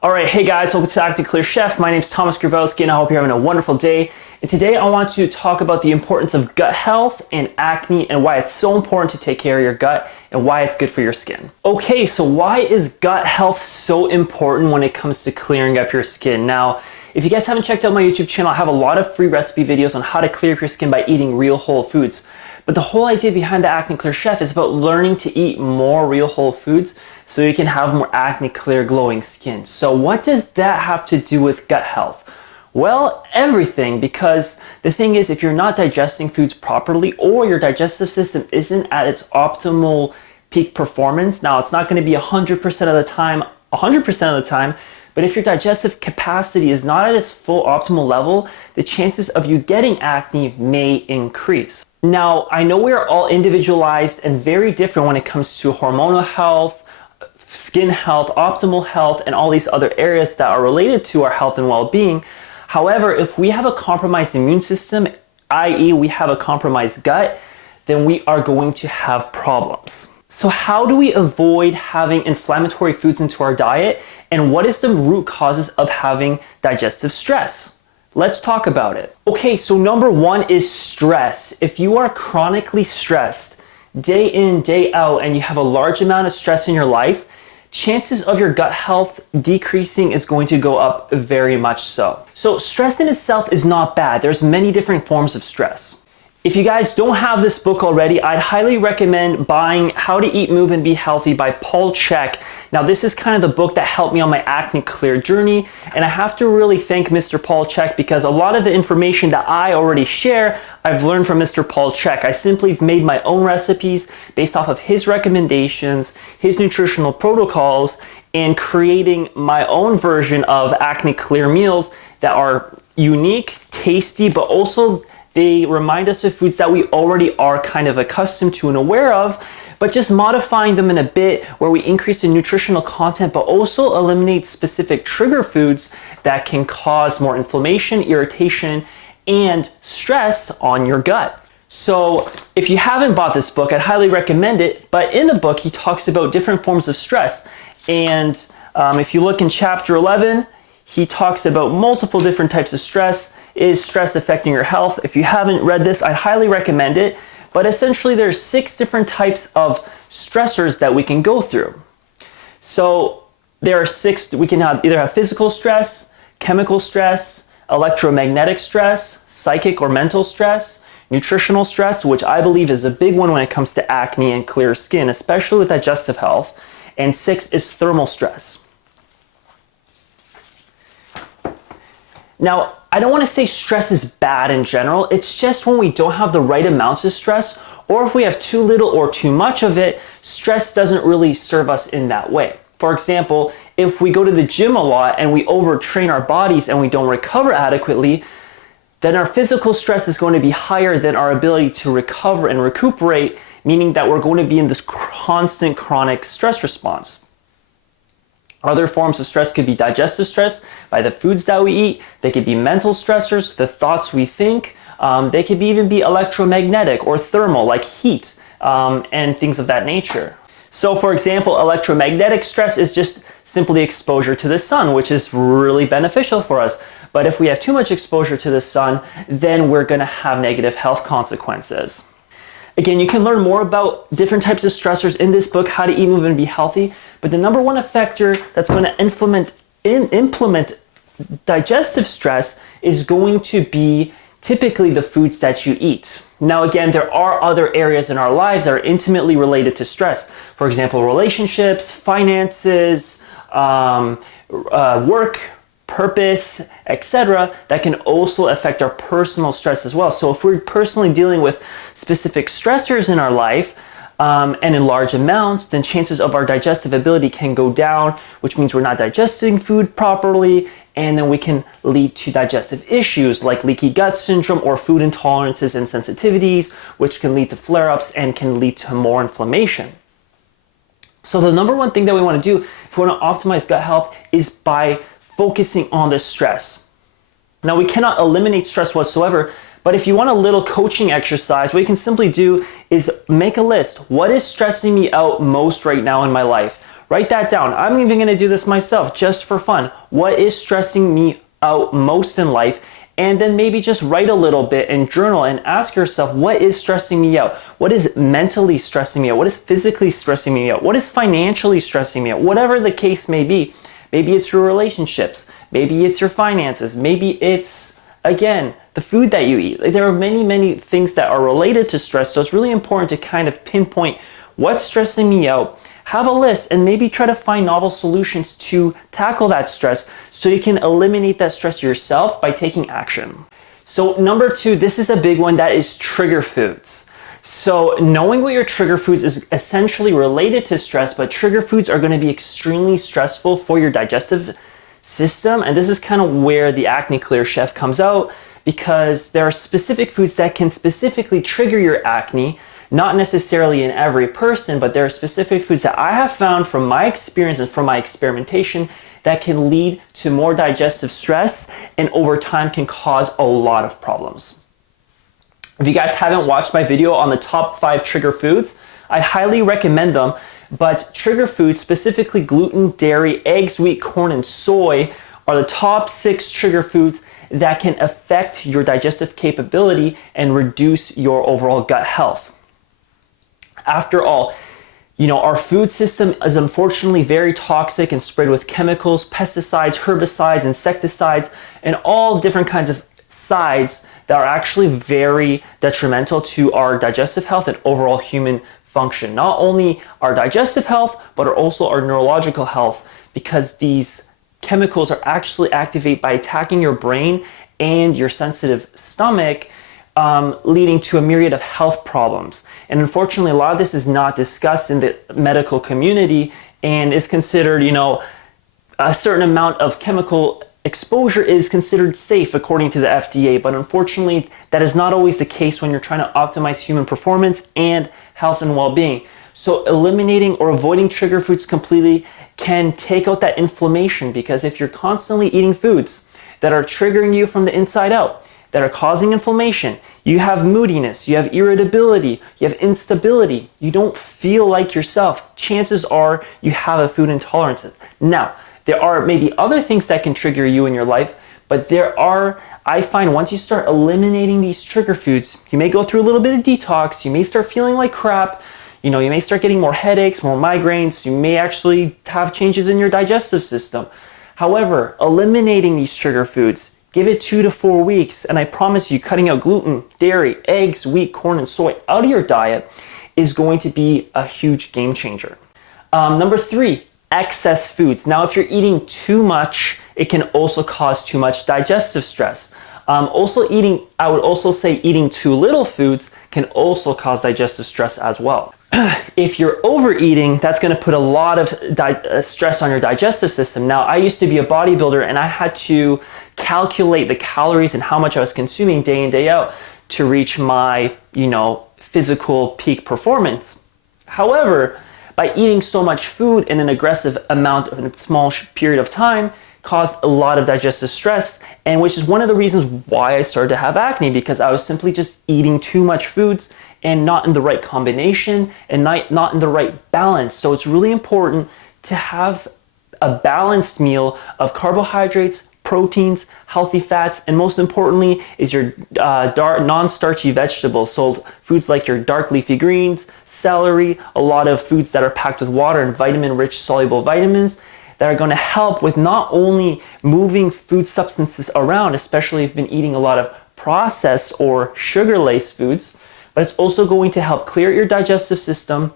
All right, hey guys, welcome to Acne Clear Chef. My name is Thomas Grabowski and I hope you're having a wonderful day. And today I want to talk about the importance of gut health and acne and why it's so important to take care of your gut and why it's good for your skin. Okay, so why is gut health so important when it comes to clearing up your skin? Now, if you guys haven't checked out my YouTube channel, I have a lot of free recipe videos on how to clear up your skin by eating real whole foods. But the whole idea behind the Acne Clear Chef is about learning to eat more real whole foods so you can have more acne clear glowing skin. So what does that have to do with gut health? Well, everything, because the thing is, if you're not digesting foods properly or your digestive system isn't at its optimal peak performance, now it's not going to be 100% of the time, 100% of the time, but if your digestive capacity is not at its full optimal level, the chances of you getting acne may increase. Now, I know we are all individualized and very different when it comes to hormonal health, skin health, optimal health, and all these other areas that are related to our health and well-being. However, if we have a compromised immune system, i.e. we have a compromised gut, then we are going to have problems. So how do we avoid having inflammatory foods into our diet? And what is the root causes of having digestive stress? Let's talk about it. Okay, so number one is stress. If you are chronically stressed day in, day out, and you have a large amount of stress in your life, chances of your gut health decreasing is going to go up very much so. So stress in itself is not bad. There's many different forms of stress. If you guys don't have this book already, I'd highly recommend buying How to Eat, Move, and Be Healthy by Paul Chek. Now, this is kind of the book that helped me on my acne clear journey, and I have to really thank Mr. Paul Chek because a lot of the information that I already share, I've learned from Mr. Paul Chek. I simply made my own recipes based off of his recommendations, his nutritional protocols, and creating my own version of acne clear meals that are unique, tasty, but also they remind us of foods that we already are kind of accustomed to and aware of, but just modifying them in a bit where we increase the nutritional content, but also eliminate specific trigger foods that can cause more inflammation, irritation, and stress on your gut. So if you haven't bought this book, I'd highly recommend it. But in the book, he talks about different forms of stress. And if you look in chapter 11, he talks about multiple different types of stress. Is stress affecting your health? If you haven't read this, I highly recommend it. But essentially, there's 6 different types of stressors that we can go through. So there are 6. We can either have physical stress, chemical stress, electromagnetic stress, psychic or mental stress, nutritional stress, which I believe is a big one when it comes to acne and clear skin, especially with digestive health. And 6 is thermal stress. Now, I don't want to say stress is bad in general. It's just when we don't have the right amounts of stress, or if we have too little or too much of it, stress doesn't really serve us in that way. For example, if we go to the gym a lot and we overtrain our bodies and we don't recover adequately, then our physical stress is going to be higher than our ability to recover and recuperate, meaning that we're going to be in this constant chronic stress response. Other forms of stress could be digestive stress by the foods that we eat. They could be mental stressors, the thoughts we think. They could even be electromagnetic or thermal, like heat and things of that nature. So for example, electromagnetic stress is just simply exposure to the sun, which is really beneficial for us. But if we have too much exposure to the sun, then we're going to have negative health consequences. Again, you can learn more about different types of stressors in this book, How to Eat, Move, and Be Healthy. But the number one effector that's going to implement digestive stress is going to be typically the foods that you eat. Now, again, there are other areas in our lives that are intimately related to stress. For example, relationships, finances, work, purpose, etc., that can also affect our personal stress as well. So if we're personally dealing with specific stressors in our life and in large amounts, then chances of our digestive ability can go down, which means we're not digesting food properly, and then we can lead to digestive issues like leaky gut syndrome or food intolerances and sensitivities, which can lead to flare-ups and can lead to more inflammation. So the number one thing that we want to do if we want to optimize gut health is by focusing on the stress. Now, we cannot eliminate stress whatsoever, but if you want a little coaching exercise, what you can simply do is make a list. What is stressing me out most right now in my life? Write that down. I'm even gonna do this myself just for fun. What is stressing me out most in life? And then maybe just write a little bit and journal and ask yourself, what is stressing me out? What is mentally stressing me out? What is physically stressing me out? What is financially stressing me out? Whatever the case may be. Maybe it's your relationships. Maybe it's your finances. Maybe it's, again, the food that you eat. Like, there are many, many things that are related to stress. So it's really important to kind of pinpoint what's stressing me out, have a list, and maybe try to find novel solutions to tackle that stress so you can eliminate that stress yourself by taking action. So number 2, this is a big one, that is trigger foods. So knowing what your trigger foods is essentially related to stress, but trigger foods are going to be extremely stressful for your digestive system. And this is kind of where the Acne Clear Chef comes out, because there are specific foods that can specifically trigger your acne. Not necessarily in every person, but there are specific foods that I have found from my experience and from my experimentation that can lead to more digestive stress and over time can cause a lot of problems. If you guys haven't watched my video on the top 5 trigger foods, I highly recommend them. But trigger foods, specifically gluten, dairy, eggs, wheat, corn, and soy, are the top 6 trigger foods that can affect your digestive capability and reduce your overall gut health. After all, our food system is unfortunately very toxic and sprayed with chemicals, pesticides, herbicides, insecticides, and all different kinds of sides that are actually very detrimental to our digestive health and overall human function. Not only our digestive health, but also our neurological health, because these chemicals are actually activated by attacking your brain and your sensitive stomach, leading to a myriad of health problems. And unfortunately, a lot of this is not discussed in the medical community and is considered, a certain amount of chemical exposure is considered safe according to the FDA. But unfortunately, that is not always the case when you're trying to optimize human performance and health and well-being. So eliminating or avoiding trigger foods completely can take out that inflammation, because if you're constantly eating foods that are triggering you from the inside out, that are causing inflammation, you have moodiness, you have irritability, you have instability, you don't feel like yourself, chances are you have a food intolerance. Now, there are maybe other things that can trigger you in your life, but I find once you start eliminating these trigger foods, you may go through a little bit of detox, you may start feeling like crap, you may start getting more headaches, more migraines, you may actually have changes in your digestive system. However, eliminating these trigger foods, give it 2 to 4 weeks, and I promise you, cutting out gluten, dairy, eggs, wheat, corn, and soy out of your diet is going to be a huge game changer. Number 3, excess foods. Now, if you're eating too much, it can also cause too much digestive stress. I would also say eating too little foods can also cause digestive stress as well. If you're overeating, that's going to put a lot of stress on your digestive system. Now, I used to be a bodybuilder, and I had to calculate the calories and how much I was consuming day in, day out to reach my, physical peak performance. However, by eating so much food in an aggressive amount of a small period of time caused a lot of digestive stress, and which is one of the reasons why I started to have acne, because I was simply just eating too much foods and not in the right combination and not in the right balance. So it's really important to have a balanced meal of carbohydrates, proteins, healthy fats, and most importantly is your non-starchy vegetables. So foods like your dark leafy greens, celery, a lot of foods that are packed with water and vitamin-rich soluble vitamins that are going to help with not only moving food substances around, especially if you've been eating a lot of processed or sugar-laced foods, but it's also going to help clear your digestive system.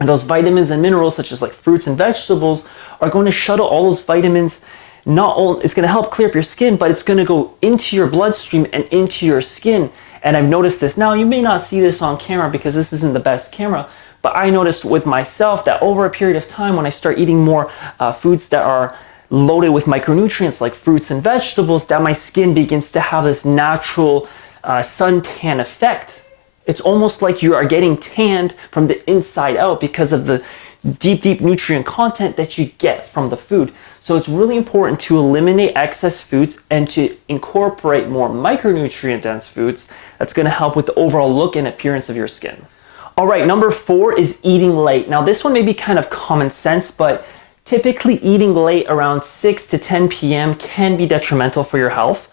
And those vitamins and minerals, such as like fruits and vegetables, are going to shuttle all those vitamins. It's going to help clear up your skin, but it's going to go into your bloodstream and into your skin. And I've noticed this. Now, you may not see this on camera because this isn't the best camera, but I noticed with myself that over a period of time, when I start eating more foods that are loaded with micronutrients like fruits and vegetables, that my skin begins to have this natural suntan effect. It's almost like you are getting tanned from the inside out because of the deep nutrient content that you get from the food. So it's really important to eliminate excess foods and to incorporate more micronutrient dense foods. That's going to help with the overall look and appearance of your skin. All right, number 4 is eating late. Now this one may be kind of common sense, but typically eating late around 6 to 10 p.m. can be detrimental for your health.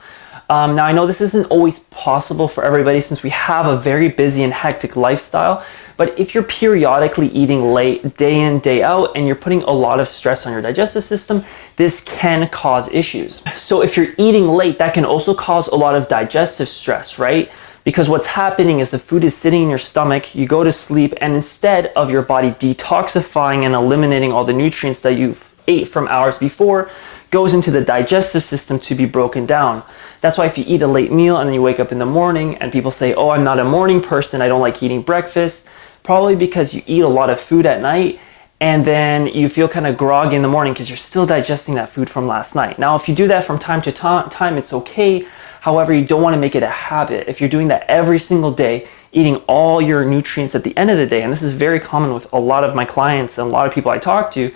Now I know this isn't always possible for everybody since we have a very busy and hectic lifestyle, but if you're periodically eating late day in, day out, and you're putting a lot of stress on your digestive system, this can cause issues. So if you're eating late, that can also cause a lot of digestive stress, right? Because what's happening is the food is sitting in your stomach, you go to sleep, and instead of your body detoxifying and eliminating all the nutrients that you've ate from hours before, goes into the digestive system to be broken down. That's why if you eat a late meal and then you wake up in the morning and people say, oh, I'm not a morning person, I don't like eating breakfast, probably because you eat a lot of food at night and then you feel kind of groggy in the morning because you're still digesting that food from last night. Now, if you do that from time to time, it's okay. However, you don't want to make it a habit. If you're doing that every single day, eating all your nutrients at the end of the day, and this is very common with a lot of my clients and a lot of people I talk to,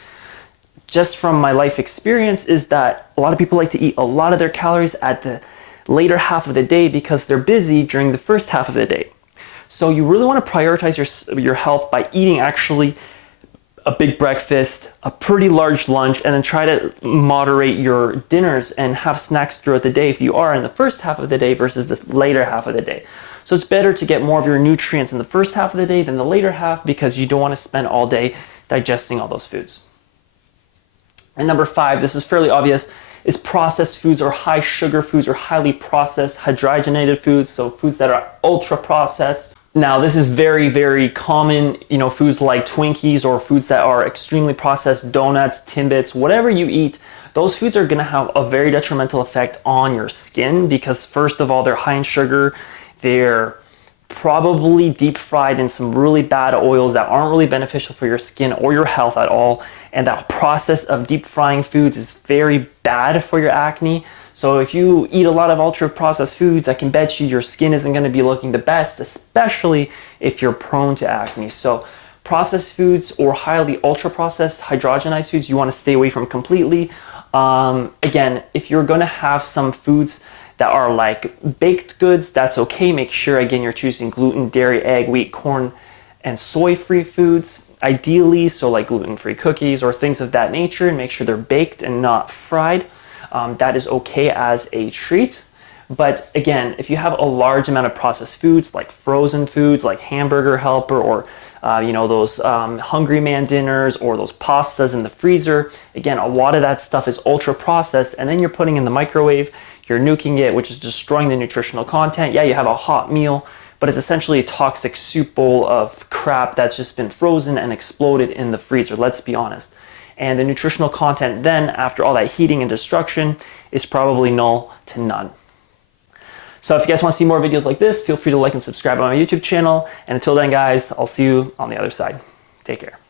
just from my life experience, is that a lot of people like to eat a lot of their calories at the later half of the day because they're busy during the first half of the day. So you really want to prioritize your health by eating actually a big breakfast, a pretty large lunch, and then try to moderate your dinners and have snacks throughout the day if you are in the first half of the day versus the later half of the day. So it's better to get more of your nutrients in the first half of the day than the later half because you don't want to spend all day digesting all those foods. And number 5, this is fairly obvious, is processed foods or high sugar foods or highly processed hydrogenated foods, so foods that are ultra processed. Now this is very, very common, foods like Twinkies or foods that are extremely processed, donuts, Timbits, whatever you eat, those foods are gonna have a very detrimental effect on your skin because first of all, they're high in sugar, they're probably deep fried in some really bad oils that aren't really beneficial for your skin or your health at all. And that process of deep frying foods is very bad for your acne. So if you eat a lot of ultra processed foods, I can bet you your skin isn't going to be looking the best, especially if you're prone to acne. So processed foods or highly ultra processed hydrogenized foods you want to stay away from completely. Again, if you're going to have some foods that are like baked goods, that's okay. Make sure, again, you're choosing gluten, dairy, egg, wheat, corn, and soy-free foods, ideally, so like gluten-free cookies or things of that nature, and make sure they're baked and not fried. That is okay as a treat. But again, if you have a large amount of processed foods, like frozen foods, like Hamburger Helper, or those Hungry Man dinners, or those pastas in the freezer, again, a lot of that stuff is ultra processed, and then you're putting in the microwave, you're nuking it, which is destroying the nutritional content. Yeah, you have a hot meal, but it's essentially a toxic soup bowl of crap that's just been frozen and exploded in the freezer, let's be honest. And the nutritional content then, after all that heating and destruction, is probably null to none. So if you guys want to see more videos like this, feel free to like and subscribe on my YouTube channel. And until then, guys, I'll see you on the other side. Take care.